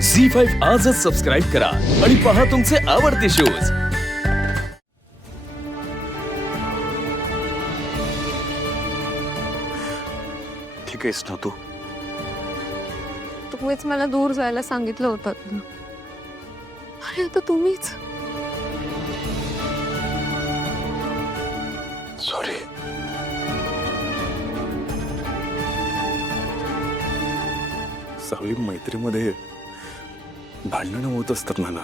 झी5 आजच सबस्क्राईब करा आणि पहा तुमचे आवडते शोज। ठीक आहेस ना तू? तुम्हीच मला दूर जायला सांगितलं होतं ना। अरे आता तुम्हीच। सॉरी। सावली, मैत्रीमध्ये भांडणं होत असतात मला।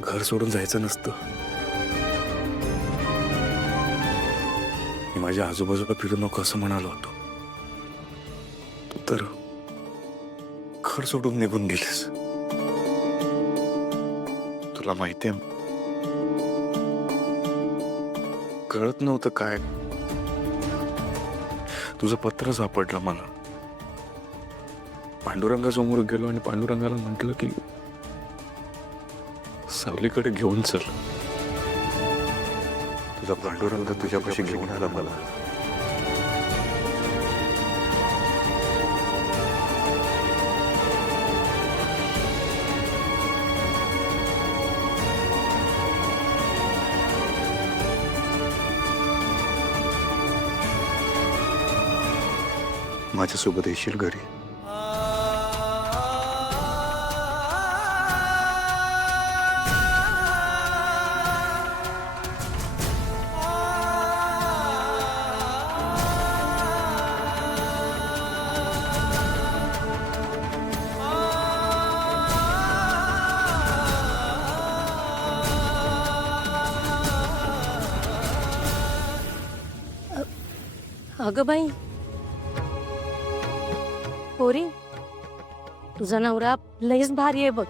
घर सोडून जायचं नसतं। मी माझ्या आजूबाजूला फिरू नको असं म्हणालो होतो, तू तर घर सोडून निघून गेलीस। तुला माहितीये, कळत नव्हतं काय, तुझं पत्र सापडलं मला। पांडुरंगासमोर गेलो आणि पांडुरंगाला म्हटलं की सावलीकडे घेऊन चल। तुझा पांडुरंग तुझ्यापाशी घेऊन आला मला। माझ्यासोबत येशील घरी? अगं बाई, पोरी, तुझा नवरा लईच भारी आहे बघ।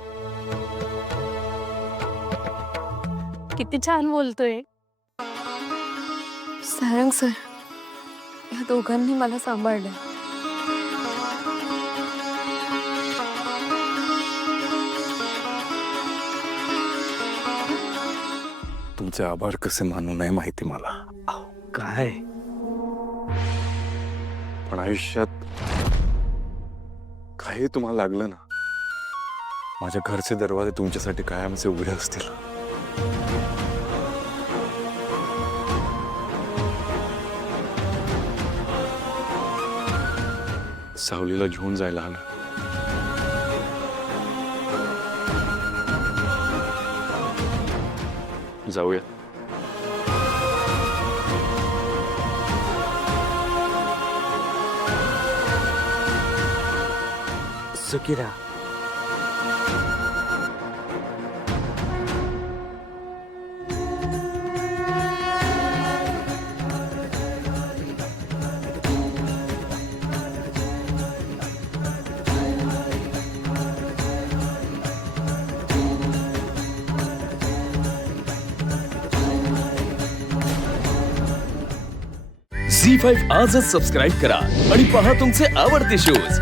किती छान बोलतोय। सारंग सर, या दोघांनी मला सांभाळलं। तुमचे आभार कसे मानू नाही माहिती मला। काय पण आयुष्यात काही तुम्हाला लागलं ना, माझ्या घरचे दरवाजे तुमच्यासाठी कायमचे उघडे असतील। सावलीला घेऊन जायला आलं। जाऊया। सकीरा, झी5 आजच सबस्क्राईब करा आणि पहा तुमचे आवडते शोज।